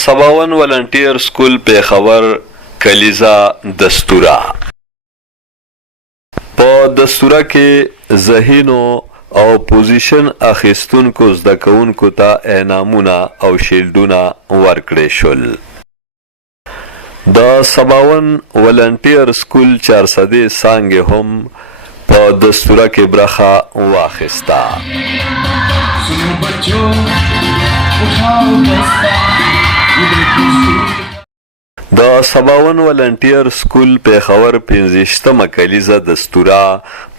سباون ولنټیر سکول پیښور کلیزا دستوره په دستوره کې ذهینو او پوزیشن اخیستونکو زده کوونکو ته انعامونه او شیلډونه ورکړل شول. د سباون ولنټیر سکول 400 څانګې هم په دستوره کې برخه واخیسته. د سباون ولنټیر سکول پیښور 15مه کلیزه دستوره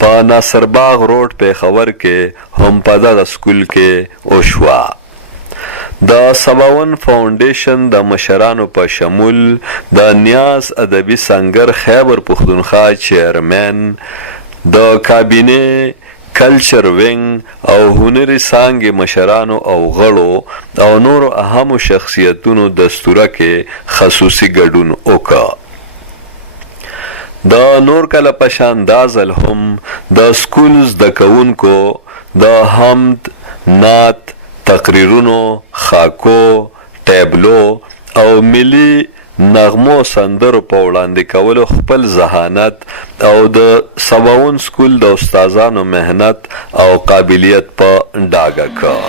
په ناصرباغ روډ پیښور کې هم په دغه سکول کې وشوه. د سباون فاونډیشن د مشرانو په شمول د نیاز ادبي سنگر خیبر پښتونخوا چیرمن، د کابینې کلچر وینګ او هنري څانګې مشرانو او غړو او نورو اهمو شخصیتونو دستوره کې خصوصي ګډون وکړ. د نور کله په شان دا ځل هم د سکول زده کوونکو د حمد، نعت، تقریرونو، خاکو، ټیبلو او ملي نغمو سندرو په وړاندې کولو خپل ذهانت او د سباون سکول د استادانو مهنت او قابلیت په ډاګه کړ.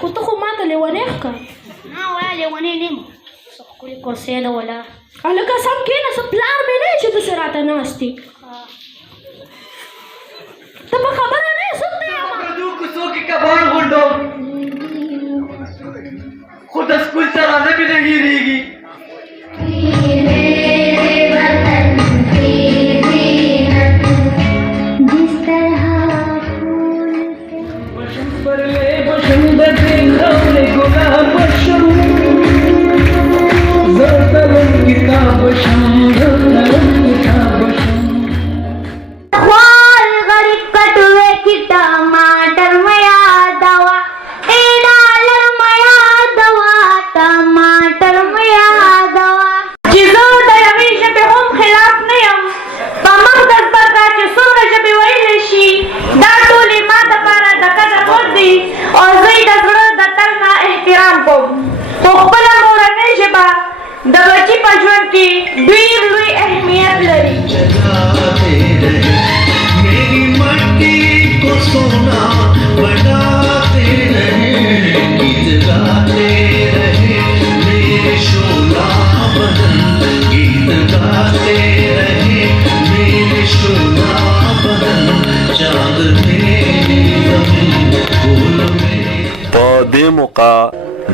خو ته خو ماته لیونی ښکارې. نه وایه لیونی نه یم، څه ښکلې کرسۍ ده ولا. هلکه سم کښېنه، څه پلار مې نه یې چې داسې راته ناست یې. ته په خبره نه یې، څوک ته یم؟ پردو کوڅو کې کبان غونډوم، خو د سکول ترانه مې نه هېرېږي.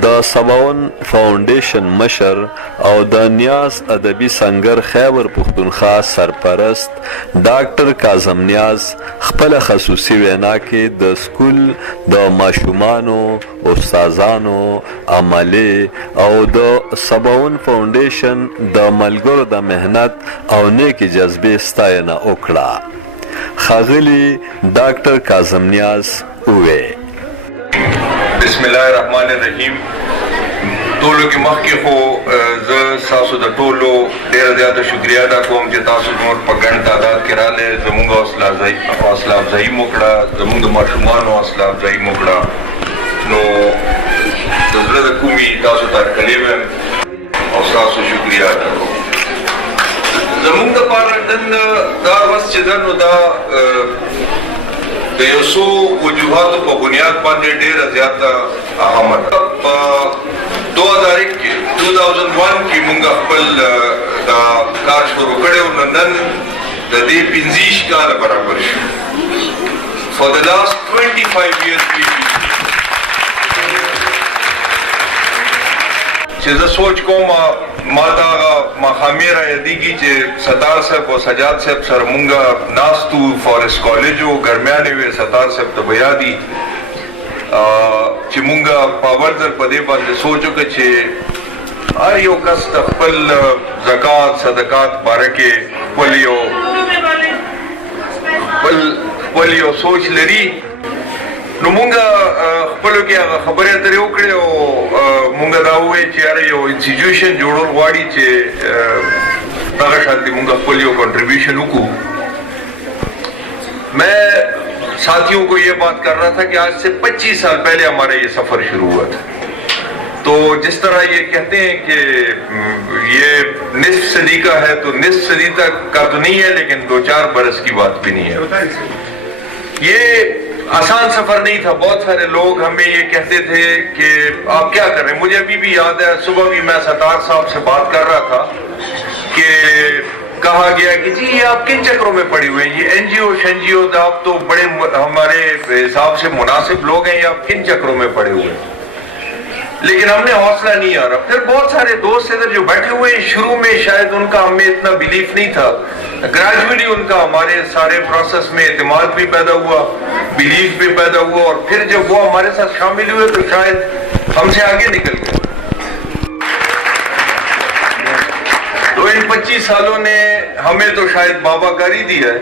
د سباون فاونډیشن مشر او د نیاز ادبي سنگر خیبر پښتونخوا سرپرست ډاکټر کاظم نیاز خپل خصوصي وینا کې د سکول د ماشومانو، استادانو، عملي او د سباون فاونډیشن د ملګرو د مهنت او نیکې جذبې ستاینه وکړه. ښاغلي ډاکټر کاظم نیاز وویل: بسم الله الرحمن الرحیم. ټولو کې مخکې خو زه ستاسو د ټولو ډېره زیاته شکریه ادا کوم چې تاسو زموږ په ګڼ تعداد کې راغلئ، زموږ حوصله افزایي مو کړه، زموږ د ماشومانو حوصله افزایي مو کړه. نو د زړه د کومې تاسو ته هرکلی وایم او ستاسو شکریه ادا کوم. زموږ دپاره نن دا ورځ چې ده نو دا د یو څو وجوهاتو په بنیاد باندې ډېره زیاته اهمه ده. په 2001 کې موږ خپل دا کار شروع کړی و، نو نن د دې 25 کاله برابر شو. For the last 25 years چې زه سوچ کوم ما دا ماښامې را یادېږي چې ستار صاحب او سجاد صاحب سره مونږ ناست وو، فارسټ کالج و، ګرمیانې وې. ستار صاحب ته به یاد وي چې مونږ په اول ځل په دې باندې سوچ وکړه چې هر یو کس د خپل زکات صدقات باره کې خپل یو سوچ لري. نو مونږ خپلو کې هغه خبرې اترې وکړې او مونږ دا وویل چې یاره یو انسټیټیوشن جوړول غواړي چې دغه شانتې مونږ خپل یو کنټریبیوشن وکړو. साथियों को ये बात कर रहा था कि आज से 25 साल पहले हमारा ये सफर शुरू हुआ था। तो जिस तरह ये कहते हैं कि ये निस्फ सदी का है, तो निस्फ सदी तक का तो नहीं है, लेकिन 2-4 बरस की बात भी नहीं है। ये आसान सफर नहीं था। बहुत सारे लोग हमें ये कहते थे कि आप क्या कर रहे हैं। मुझे अभी भी याद है, सुबह भी मैं सतार साहब से बात कर रहा था कि कहा गया कि जी ये आप किन चक्रों में पड़े हुए हैं, ये एनजीओ शेनजीओ, आप तो बड़े हमारे हिसाब से मुनासिब लोग हैं, ये आप किन चक्रों में पड़े हुए हैं। लेकिन हमने हौसला नहीं आ रहा। फिर बहुत सारे दोस्त इधर जो बैठे हुए हैं, शुरू में शायद उनका हमें इतना बिलीफ नहीं था, ग्रेजुअली उनका हमारे सारे प्रोसेस में एतमाद भी पैदा हुआ, बिलीफ भी पैदा हुआ, और फिर जब वो हमारे साथ शामिल हुए तो शायद हमसे आगे निकल गए। तो इन 25 सालों ने हमें तो शायद बाबाकारी दी है,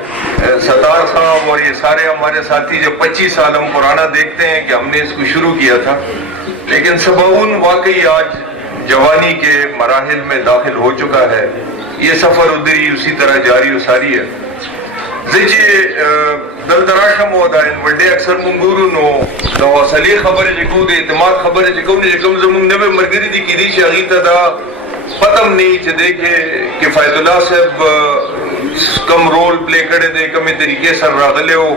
सतार साहब और ये सारे हमारे साथी। जब 25 साल हम पुराना देखते हैं कि हमने इसको शुरू किया था, लेकिन सबाउन वाकई आज जवानी के मराहिल में दाखिल हो चुका है। ये सफर उधरी उसी तरह जारी उसारी है। जिचे दलतराशम होता है वड्डे अक्सर मुंगूरू नो द हौसले खबर जकू दे इतमाद खबर जकू ने जकम जमुन नबे मरगरी दी की दी शगीता दा पतम नहीं च देखे कि फैजुल्लाह साहब कम रोल प्ले करे दे, कम तरीके सर रागले हो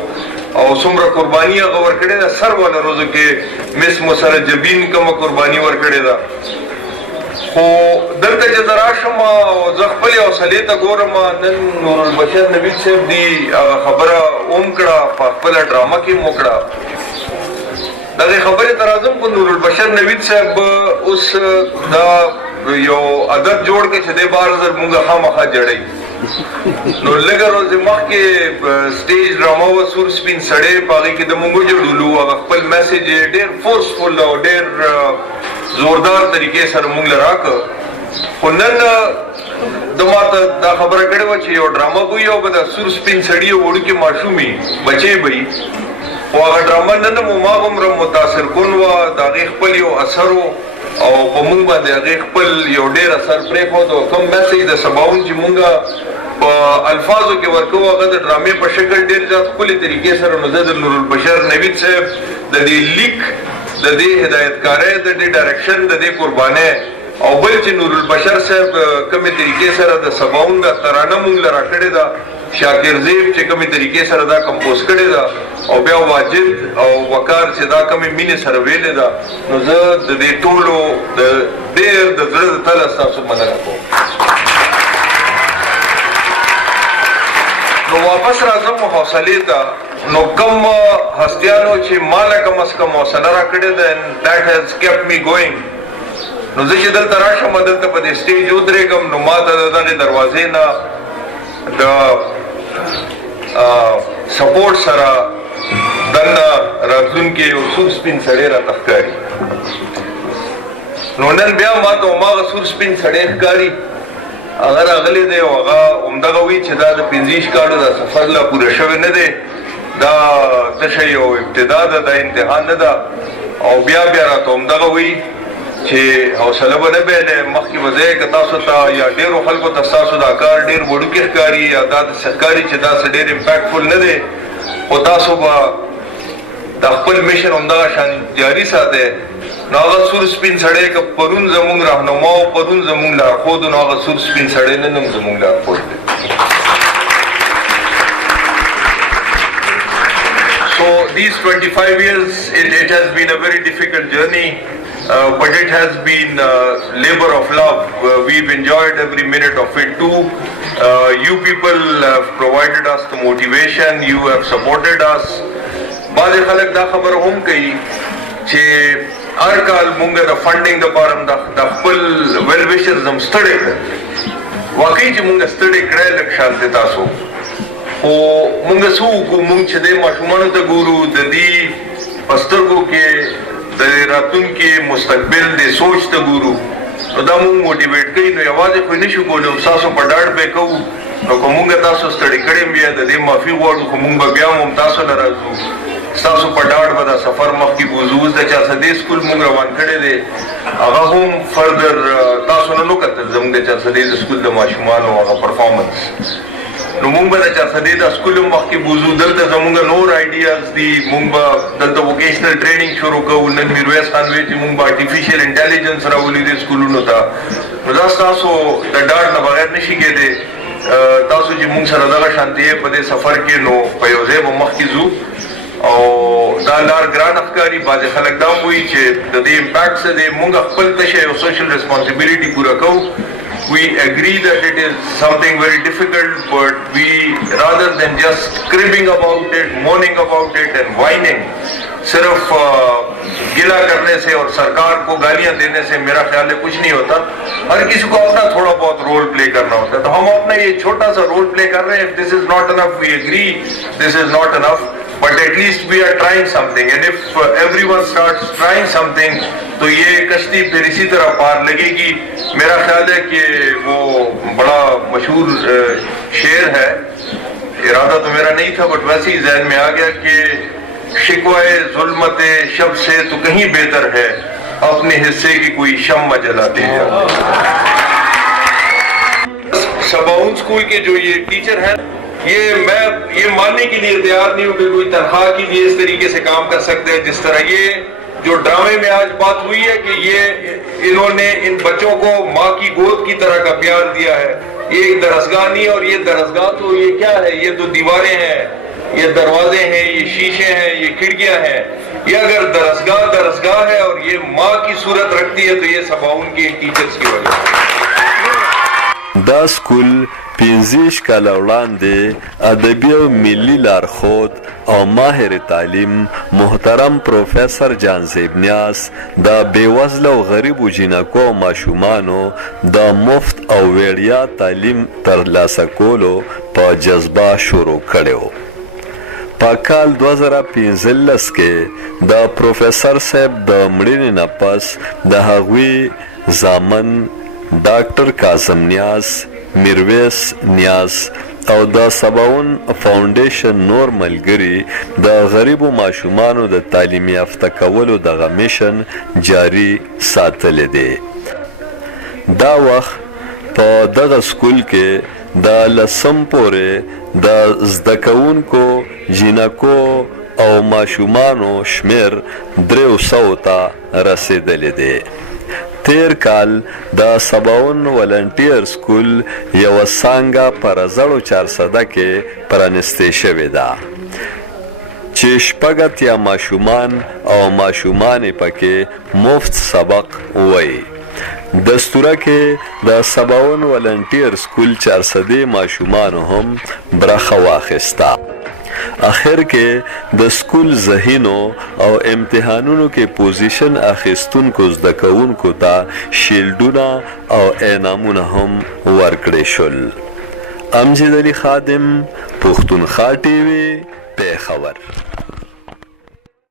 और सुमरा कुर्बानियां गवर करे दा, सर वाला रोज के मिस मुसर जबीन कम कुर्बानी वर करे दा। खो दलता जराशमा और जखपले और सलेता गोरमा नन नूरुल बशर नबी साहब दी खबरा ओमकड़ा पाखपला ड्रामा की मोकड़ा दादे खबरे तराजम को नूरुल बशर नबी साहब उस दा यो अदब जोड़ के छदे बार जर मुंगा खामखा जड़ई नो लगा रोज मख के स्टेज ड्रामा व सुर स्पिन सड़े पागी के दमुंगो जड़ुलू खपल मैसेज डेर फोर्सफुल और डेर जोरदार तरीके सर मुंग लराक उन्नन दमात दा खबर कड़े वचे और ड्रामा बुई और बदा सुर स्पिन सड़ी ओड़ के माशूमी बचे भई वो अगर ड्रामा नन मुमागम रम मुतासिर कुन व दागे खपलियो असरो और पमुंग बादे आगे खपल यो डेर असर प्रेक हो तो कम मैसेज द सबाउन जी मुंगा अल्फाजों के वर्को अगर ड्रामे पर शक्ल डेर जात कुल तरीके सर नजर नूरुल बशर नबी साहब द दे लिक द दे हिदायतकारे द दे डायरेक्शन द दे कुर्बाने और बल च नूरुल बशर साहब कमे तरीके सर द सबाउन द तराना मुंग लरा कड़े दा शाकिर ज़ेब च कमे तरीके सर दा कंपोज कड़े दा और ब्या वाजिद और वकार च दा कमे मीने सर वेले दा नजर the they Tolo the there the जड़ तल सासु मनन को नो वापस राजम हौसले दा नो कम हस्तियानो च माला कम अस कम हौसला रखड़े दा and that has kept me going नो जिचे दल तराशा मदल त पदे स्टेज उतरे कम नो माता दा दरवाजे ना द सपोर्ट सरा दन्ना राजुन के उसूर स्पिन सड़े रा तखकारी नोनन ब्या मा तो मा उसूर स्पिन सड़े खकारी अगर अगले दे होगा उमदा गवी छदा द पिंजीश कार्ड दा सफर ला पूरा शवे न दे दा तशयो इब्तिदा दा इंतहा न दा और ब्या ब्या रा तो उमदा गवी छे हौसला बने बेले मखकी वजह के तासुता या डेरो खलको तसासु दा कार डेर वडू के कारी या दाद सरकारी छदा से डेर इंपैक्टफुल न दे और तासु बा दखपल मिशन उमदा शान जारी साथे नागा सुर स्पिन सड़े का परुन जमुंग रहनुमा परुन जमुंग ला खुद नागा सुर स्पिन सड़े न नम जमुंग ला खुद So these 25 years it has been a very difficult journey. But it has been labor of love. We've enjoyed every minute of it too. You people have provided us the motivation. You have supported us. बादे खलक दा खबर हम कही चे हर काल मुंगे दा फंडिंग दा पारम दा फुल वेल विशर्स हम स्टडी वाकई चे मुंगे स्टडी करे लक्षाल ते तासो ओ मुंगे सू को मुंग छदे माशुमानो ता गुरु ददी पस्तरगो के रातुन के मुस्तकबिल दे सोच त गुरु दा मुंग मोटिवेट कई नो आवाज कोई निशु कोलो सासो पडाड़ पे कहू नो कोमुंग तासो स्टडी करे बिया दे माफी वाडू कोमुंग बिया मुम तासो नराजू सासो पडाड़ बदा सफर मख की बुजूज द चा सदे स्कूल मुंग रवान खड़े दे आगा हम फर्दर तासो नो कत जम दे चा सदे स्कूल द माशुमान और परफॉर्मेंस نو مونږ به د چارسدې د سکول مخکې بوزو دلته زمونږ نور آیډیاز دي مونږ به دلته ووکیشنل ټریننګ شروع کوو نن میرویس خان وی چې مونږ به آرټیفیشل انټیلیجنس راولي دې سکولونو ته نو دا ستاسو د ډاډ نه بغیر نشي کېدی تاسو چې مونږ سره دغه شانتي په دې سفر کې نو په یو ځای به مخکې ځو او دا لار ګران ښکاري بعضې خلک دا وایي چې د دې امپیکټ څه دی مونږ خپل تشه یو سوشل ریسپانسبیلټي پوره کوو We agree that it is something very difficult, but we, rather than just cribbing about it, moaning about it and whining, सिर्फ गिला करने से और सरकार को गालियां देने से मेरा ख्याल है कुछ नहीं होता हर किसी को अपना थोड़ा बहुत रोल प्ले करना होता है तो हम अपना ये छोटा सा रोल प्ले कर रहे हैं if this is not enough we agree this is not enough but at least we are trying something and if everyone starts trying something तो ये कश्ती फिर इसी तरह पार लगेगी मेरा ख्याल है कि वो बड़ा मशहूर शेर है इरादा तो मेरा नहीं था बट वैसे ही जहन में आ गया कि शिकवाए जुल्मते शब से तो कहीं बेहतर है अपने हिस्से की कोई शम्मा जलाते हैं सबाउन स्कूल के जो ये टीचर हैं मैं ये मानने के लिए तैयार नहीं हूँ कि कोई तनख्वाह के लिए इस तरीके से काम कर सकते हैं जिस तरह ये जो ड्रामे में आज बात हुई है कि ये इन्होंने इन बच्चों को माँ की गोद की तरह का प्यार दिया है ये एक दरसगाह नहीं और ये दरसगाह तो ये क्या है ये तो दीवारें हैं ये दरवाजे हैं ये शीशे हैं ये खिड़कियां हैं ये अगर दरसगाह है और ये माँ की सूरत रखती है तो ये सबाउन के टीचर्स की वजह से دا سکول 15 کاله وړاندې ادبي او ملي لارښود او ماهر تعلیم محترم پروفیسر جانزیب نیاز د بېوزله او غریبو جینکو او ماشومانو د مفت او وړیا تعلیم ترلاسه کولو په جذبه شروع کړی و په کال 2015 کې د پروفیسر صاحب د مړینې نه پس د هغوی زامن ډاکټر کاظم نیاز میرویس نیاز او د سباون فاونډیشن نور ملګري د غریبو ماشومانو د تعلیم یافته کولو دغه میشن جاری ساتلی دی دا وخت په دغه سکول کې د لسم پورې د زده کوونکو جینکو او ماشومانو شمیر 300 ته رسیدلی دی تیر کال د سباون ولنټیر سکول یو څانګه پر 1400 کې پرانستې شوې ده چې شپږ اتیا ماشومان او ماشومانې پکې مفت سبق وایي دستوره کې د سباون ولنټیر سکول 400 ماشومانو هم برخه واخیسته اخر کې د سکول ذهینو او امتحانونو کې پوزیشن اخیستونکو زده کوونکو ته شیلډونه او انعامونه هم ورکړي شول امجد علي خادم پښتونخوا ټي وي پیښور